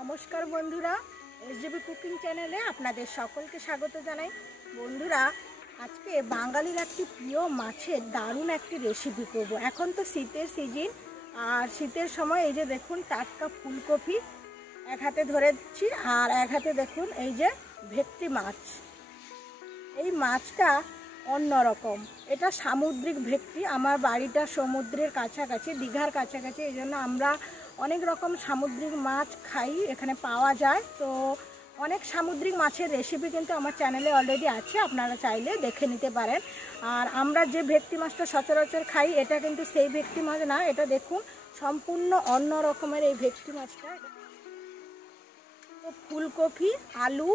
নমস্কার বন্ধুরা, এসজিবি কুকিং চ্যানেলে আপনাদের সকলকে স্বাগত জানাই। বন্ধুরা, আজকে বাঙালির একটি প্রিয় মাছের দারুণ একটি রেসিপি করব। এখন তো শীতের সিজন, আর শীতের সময় এই যে দেখুন টাটকা ফুলকপি এক হাতে ধরেছি, আর এক হাতে দেখুন এই যে ভেটকি মাছ। এই মাছটা অন্যরকম, এটা সামুদ্রিক ভেটকি। আমার বাড়িটা সমুদ্রের কাছাকাছি, দীঘার কাছাকাছি, এই জন্য আমরা অনেক রকম সামুদ্রিক মাছ খাই, এখানে পাওয়া যায়। তো অনেক সামুদ্রিক মাছের রেসিপি কিন্তু আমার চ্যানেলে অলরেডি আছে, আপনারা চাইলে দেখে নিতে পারেন। আর আমরা যে ভেটকি মাছটা সচরাচর খাই, এটা কিন্তু সেই ভেটকি মাছ না। এটা দেখুন সম্পূর্ণ অন্য রকমের এই ভেটকি মাছটা। ফুলকপি, আলু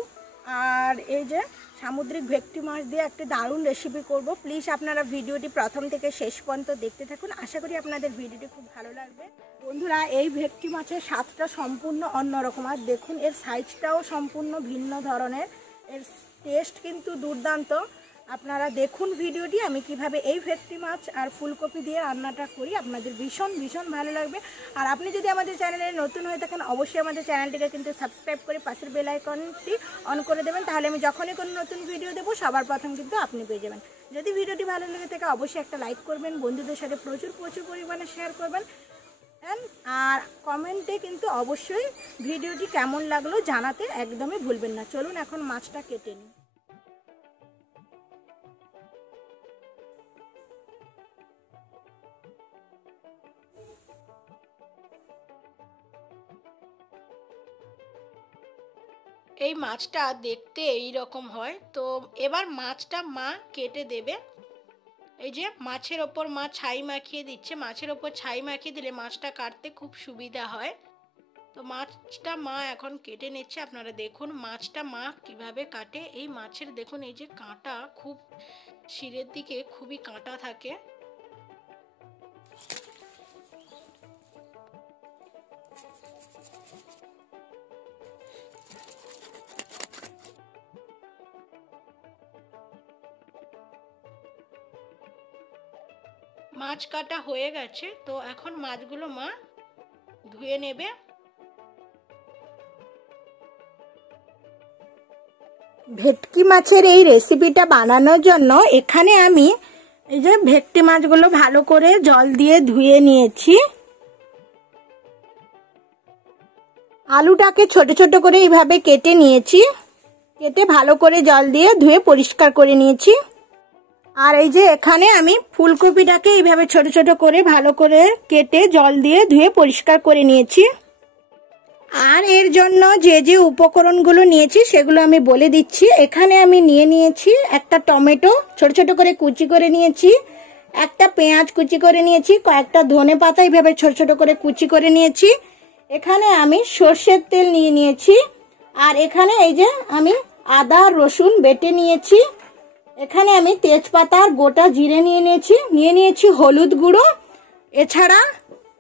আর এই যে সামুদ্রিক ভেটকি মাছ দিয়ে একটা দারুণ রেসিপি করব। প্লিজ আপনারা ভিডিওটি প্রথম থেকে শেষ পর্যন্ত দেখতে থাকুন, আশা করি আপনাদের ভিডিওটি খুব ভালো লাগবে। বন্ধুরা, এই ভেটকি মাছের স্বাদটা সম্পূর্ণ অন্যরকম, আর দেখুন এর সাইজটাও সম্পূর্ণ ভিন্ন ধরনের, এর টেস্ট কিন্তু দুর্দান্ত। আপনারা দেখুন ভিডিওটি, আমি কিভাবে এই ভেটকি মাছ আর ফুলকপি দিয়ে রান্নাটা করি, আপনাদের ভীষণ ভীষণ ভালো লাগবে। আর আপনি যদি আমাদের চ্যানেলে নতুন হয়ে থাকেন, অবশ্যই আমাদের চ্যানেলটিকে কিন্তু সাবস্ক্রাইব করে পাশের বেল আইকনটি অন করে দেবেন, তাহলে আমি যখনই কোনো নতুন ভিডিও দেবো সবার প্রথম কিন্তু আপনি পেয়ে যাবেন। যদি ভিডিওটি ভালো লেগে থাকে অবশ্যই একটা লাইক করবেন, বন্ধুদের সাথে প্রচুর পরিমাণে শেয়ার করবেন, আর কমেন্টে কিন্তু অবশ্যই ভিডিওটি কেমন লাগলো জানাতে একদমই ভুলবেন না। চলুন এখন মাছটা কেটে নিই। এই মাছটা দেখতে এই রকম হয়, তো এবার মাছটা মা কেটে দেবে। এই যে মাছের ওপর মা ছাই মাখিয়ে দিচ্ছে, মাছের ওপর ছাই মাখিয়ে দিলে মাছটা কাটতে খুব সুবিধা হয়। তো মাছটা মা এখন কেটে নিচ্ছে, আপনারা দেখুন মাছটা মা কিভাবে কাটে। এই মাছের দেখুন এই যে কাঁটা, খুব শিরের দিকে খুবই কাঁটা থাকে। মাছ কাটা হয়ে গেছে, তো এখন মাছগুলো মা ধুয়ে নেবে। ভেটকি মাছের এই রেসিপিটা বানানোর জন্য এখানে আমি এই যে ভেটকি মাছগুলো ভালো করে জল দিয়ে ধুয়ে নিয়েছি। আলুটাকে ছোট ছোট করে এইভাবে কেটে নিয়েছি, কেটে ভালো করে জল দিয়ে ধুয়ে পরিষ্কার করে নিয়েছি। আর এই যে এখানে আমি ফুলকপিটাকে এইভাবে ছোট ছোট করে ভালো করে কেটে জল দিয়ে ধুয়ে পরিষ্কার করে নিয়েছি। আর এর জন্য যে যে উপকরণগুলো নিয়েছি সেগুলো আমি বলে দিচ্ছি। এখানে আমি নিয়েছি একটা টমেটো ছোট ছোট করে কুচি করে নিয়েছি, একটা পেঁয়াজ কুচি করে নিয়েছি, কয়েকটা ধনে পাতা এইভাবে ছোট ছোট করে কুচি করে নিয়েছি। এখানে আমি সর্ষের তেল নিয়েছি, আর এখানে এই যে আমি আদা রসুন বেটে নিয়েছি। এখানে আমি তেজপাতা আর গোটা জিরে নিয়েছি হলুদ গুঁড়ো, এছাড়া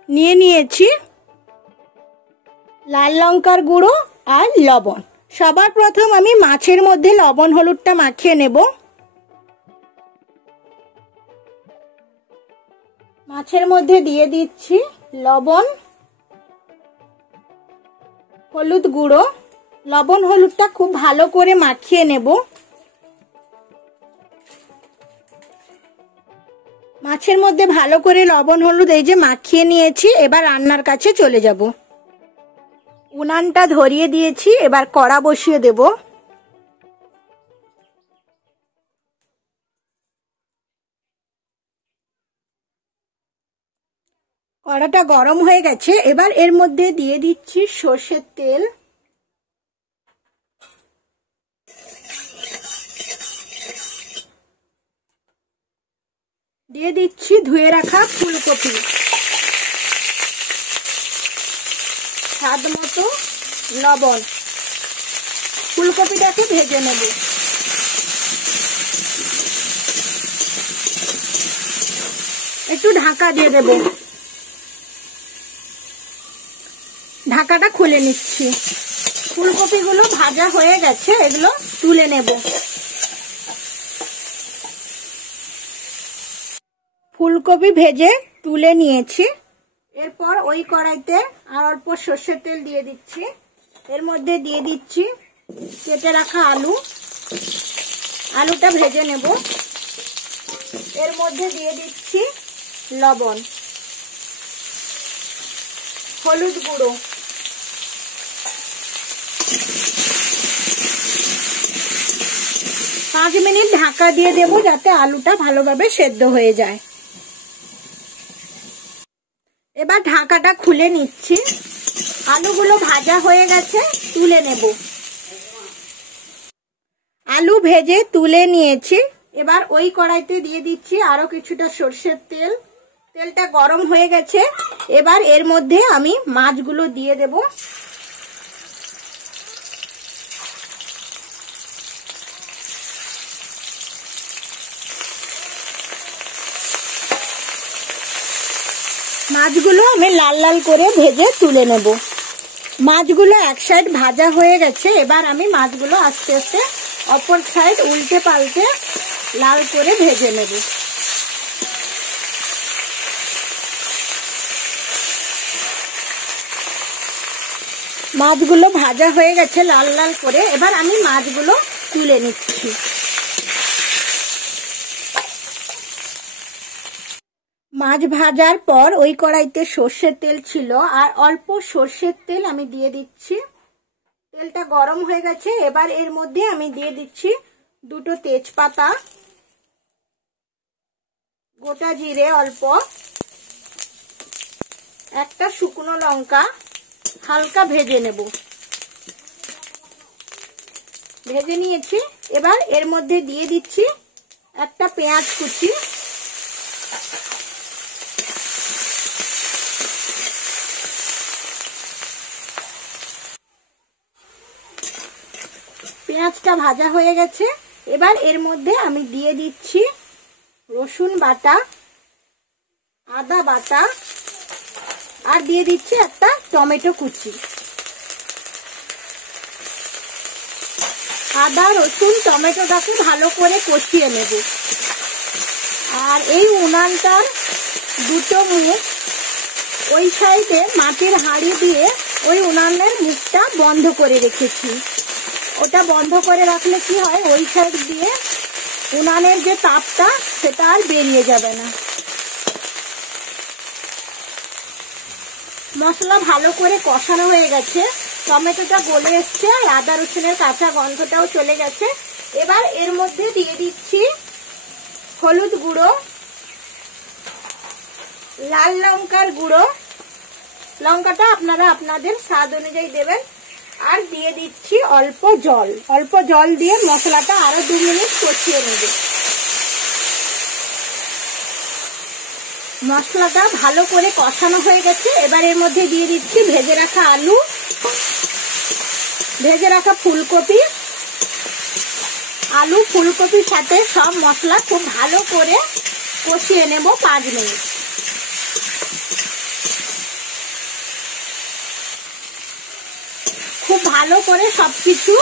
নিয়েছি লাল লঙ্কার গুঁড়ো আর লবণ। সবার প্রথম আমি মাছের মধ্যে লবণ হলুদটা মাখিয়ে নেব। মাছের মধ্যে দিয়ে দিচ্ছি লবণ, হলুদ গুঁড়ো। লবণ হলুদটা খুব ভালো করে মাখিয়ে নেব। মাছের মধ্যে ভালো করে লবণ হলুদ এই যে মাখিয়ে নিয়েছি, এবার রান্নার কাছে চলে যাব। উনানটা ধরিয়ে দিয়েছি, এবার কড়া বসিয়ে দেব। কড়াটা গরম হয়ে গেছে, এবার এর মধ্যে দিয়ে দিচ্ছি সর্ষের তেল, দিয়ে দিচ্ছি ধুয়ে রাখা ফুলকপি, স্বাদ মতো লবণ। ফুলকপিটাকে ভেজে নেব। একটু ঢাকা দিয়ে দেব, ঢাকাটা খুলে নিচ্ছি। ফুলকপিগুলো ভাজা হয়ে গেছে, এগুলো তুলে নেব। ফুলকপি ভেজে তুলে নিয়েছি। এরপর ওই কড়াইতে আর অল্প সর্ষের তেল দিয়ে দিচ্ছি। এর মধ্যে দিয়ে দিচ্ছি কেটে রাখা আলু। আলুটা ভেজে নেব। এর মধ্যে দিয়ে দিচ্ছি লবণ, হলুদ গুঁড়ো, 5 মিনিট ঢাকা দিয়ে দেব যাতে আলুটা ভালোভাবে সেদ্ধ হয়ে যায়। এবার ঢাকাটা খুলে নিচ্ছি। আলুগুলো ভাজা হয়ে গেছে, তুলে নেব। আলু ভেজে তুলে নিয়েছি। এবার ওই কড়াইতে দিয়ে দিচ্ছি আরো কিছুটা সরষের তেল। তেলটা গরম হয়ে গেছে। এবার এর মধ্যে আমি মাছগুলো দিয়ে দেব। মাছগুলো আমি লাল লাল করে ভেজে তুলে নেব। মাছগুলো এক সাইড ভাজা হয়ে গেছে। এবার আমি মাছগুলো আস্তে আস্তে অপর সাইড উল্টে পাল্টে লাল করে ভেজে নেব। মাছগুলো ভাজা হয়ে গেছে লাল লাল করে। এবার আমি মাছগুলো তুলে নিচ্ছি। মাছ ভাজার পর ওই কড়াইতে সর্ষের তেল ছিল, আর অল্প সর্ষের তেল আমি দিয়ে দিচ্ছি। তেলটা গরম হয়ে গেছে। এবার এর মধ্যে আমি দিয়ে দিচ্ছি 2টো তেজপাতা, গোটা জিরে অল্প, একটা শুকনো লঙ্কা হালকা ভেজে নেব। ভেজে নিয়েছি। এবার এর মধ্যে দিয়ে দিচ্ছি একটা পেঁয়াজ কুচি, পেঁয়াজটা ভাজা হয়ে গেছে। এবার এর মধ্যে আমি দিয়ে দিচ্ছি রসুন বাটা, আদা বাটা, আর দিয়ে দিচ্ছি একটা টমেটো কুচি। আদা রসুন টমেটোটাকে ভালো করে কষিয়ে নেব। আর এই উনানটার 2টো মুখ ওই সাইডে মাটির হাঁড়ি দিয়ে ওই উনানের মুখটা বন্ধ করে রেখেছি। ওটা বন্ধ করে রাখলে কি হয়, ওই সাইড দিয়ে উনানের যে তাপটা সেটা আর বেরিয়ে যাবে না। মশলা ভালো করে কষানো হয়ে গেছে, টমেটোটা গলে এসছে, আর আদা রসুনের কাঁচা গন্ধটাও চলে গেছে। এবার এর মধ্যে দিয়ে দিচ্ছি হলুদ গুঁড়ো, লাল লঙ্কার গুঁড়ো, লঙ্কাটা আপনারা আপনাদের স্বাদ অনুযায়ী দেবেন, আর দিয়ে দিচ্ছি অল্প জল। অল্প জল দিয়ে মশলাটা আরো 2 মিনিট কষিয়ে নেব। মশলাটা ভালো করে কষানো হয়ে গেছে। এবার এর মধ্যে দিয়ে দিচ্ছি ভেজে রাখা আলু, ভেজে রাখা ফুলকপি। আলু ফুলকপির সাথে সব মশলা খুব ভালো করে কষিয়ে নেব 5 মিনিট। খুব ভালো করে সবকিছু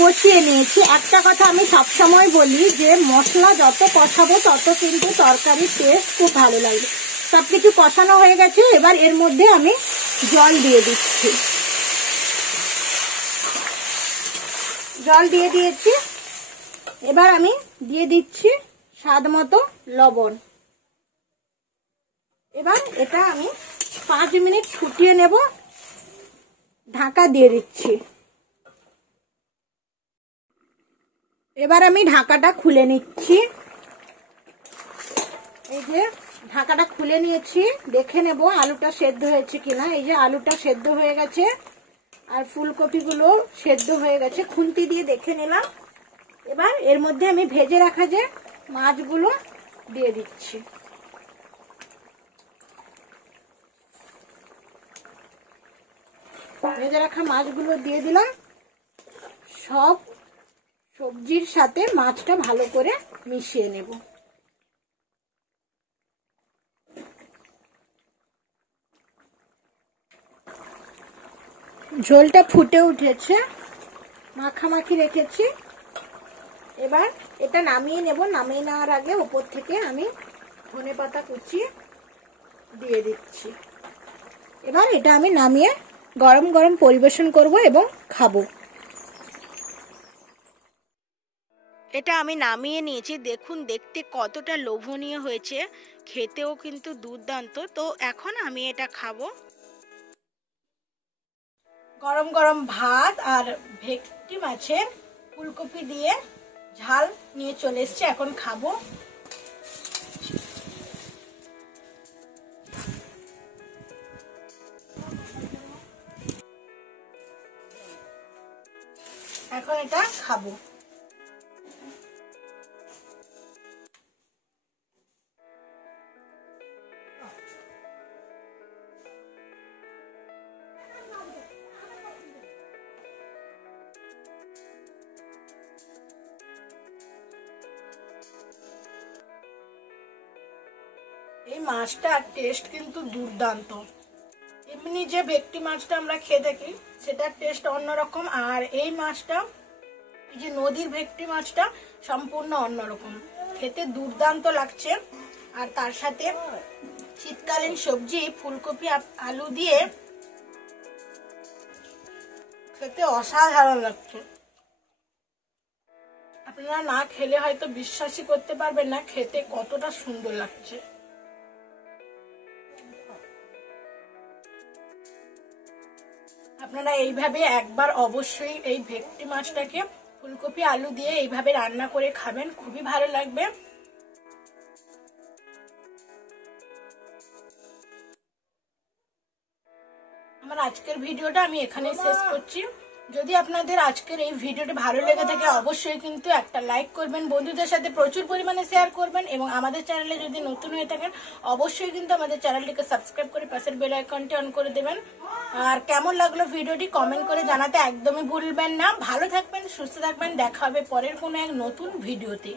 কষিয়ে নিয়েছি। একটা কথা আমি সবসময় বলি যে মশলা যত কষাবো তত কিন্তু তরকারির টেস্ট খুব ভালো লাগবে। সবকিছু কষানো হয়ে গেছে। এবার এর মধ্যে আমি জল দিয়ে দিচ্ছি। জল দিয়ে দিয়েছি। এবার আমি দিয়ে দিচ্ছি স্বাদ মতো লবণ। এবার এটা আমি 5 মিনিট ফুটিয়ে নেব। ঢাকা দিয়ে দিচ্ছি। এবার আমি ঢাকাটা খুলে নিচ্ছি। এই যে ঢাকাটা খুলে নিয়েছি, দেখে নেব আলুটা সেদ্ধ হয়েছে কিনা। এই যে আলুটা সেদ্ধ হয়ে গেছে, আর ফুলকপিগুলো সেদ্ধ হয়ে গেছে, খুন্তি দিয়ে দেখে নিলাম। এবার এর মধ্যে আমি ভেজে রাখা যে মাছগুলো দিয়ে দিচ্ছি। ভেজে রাখা মাছগুলো দিয়ে দিলাম। সব সবজির সাথে মাছটা ভালো করে মিশিয়ে নেব। ঝোলটা ফুটে উঠেছে, মাখামাখি রেখেছি। এবার এটা নামিয়ে নেব। নামিয়ে নেওয়ার আগে উপর থেকে আমি ধনেপাতা কুচি দিয়ে দিচ্ছি। এবার এটা আমি নামিয়ে গরম গরম পরিবেশন করব এবং খাবো। এটা আমি নামিয়ে নিয়েছি, দেখুন দেখতে কতটা লোভনীয় হয়েছে, খেতেও কিন্তু দুর্দান্ত। তো এখন আমি এটা খাবো। গরম গরম ভাত আর ভেটকি মাছের ফুলকপি দিয়ে ঝাল নিয়ে চলে এসেছি, এখন খাবো। এখন এটা খাবো। এই মাছটার টেস্ট কিন্তু দুর্দান্ত। এমনি যে ভেটকি মাছটা আমরা খেয়ে থাকি সেটার টেস্ট অন্যরকম, আর এই মাছটা, এই যে নদীর ভেটকি মাছটা সম্পূর্ণ অন্যরকম, খেতে দুর্দান্ত লাগছে। আর তার সাথে শীতকালীন সবজি ফুলকপি আলু দিয়ে খেতে অসাধারণ লাগছে। আপনারা না খেলে হয়তো বিশ্বাসই করতে পারবেন না খেতে কতটা সুন্দর লাগছে। আপনারা এইভাবে একবার অবশ্যই এই ভেটকি মাছটাকে ফুলকপি আলু দিয়ে এইভাবে রান্না করে খাবেন, খুবই ভালো লাগবে। আমার আজকের ভিডিওটা আমি এখানেই শেষ করছি। যদি আপনাদের আজকের এই ভিডিওটি ভালো লেগে থাকে অবশ্যই কিন্তু একটা লাইক করবেন, বন্ধুদের সাথে প্রচুর পরিমাণে শেয়ার করবেন, এবং আমাদের চ্যানেলে যদি নতুন হয়ে থাকেন অবশ্যই কিন্তু আমাদের চ্যানেলটিকে সাবস্ক্রাইব করে পাশের বেল আইকনটি অন করে দেবেন। আর কেমন লাগলো ভিডিওটি কমেন্ট করে জানাতে একদমই ভুলবেন না। ভালো থাকবেন, সুস্থ থাকবেন, দেখা হবে পরের কোনো এক নতুন ভিডিওতে।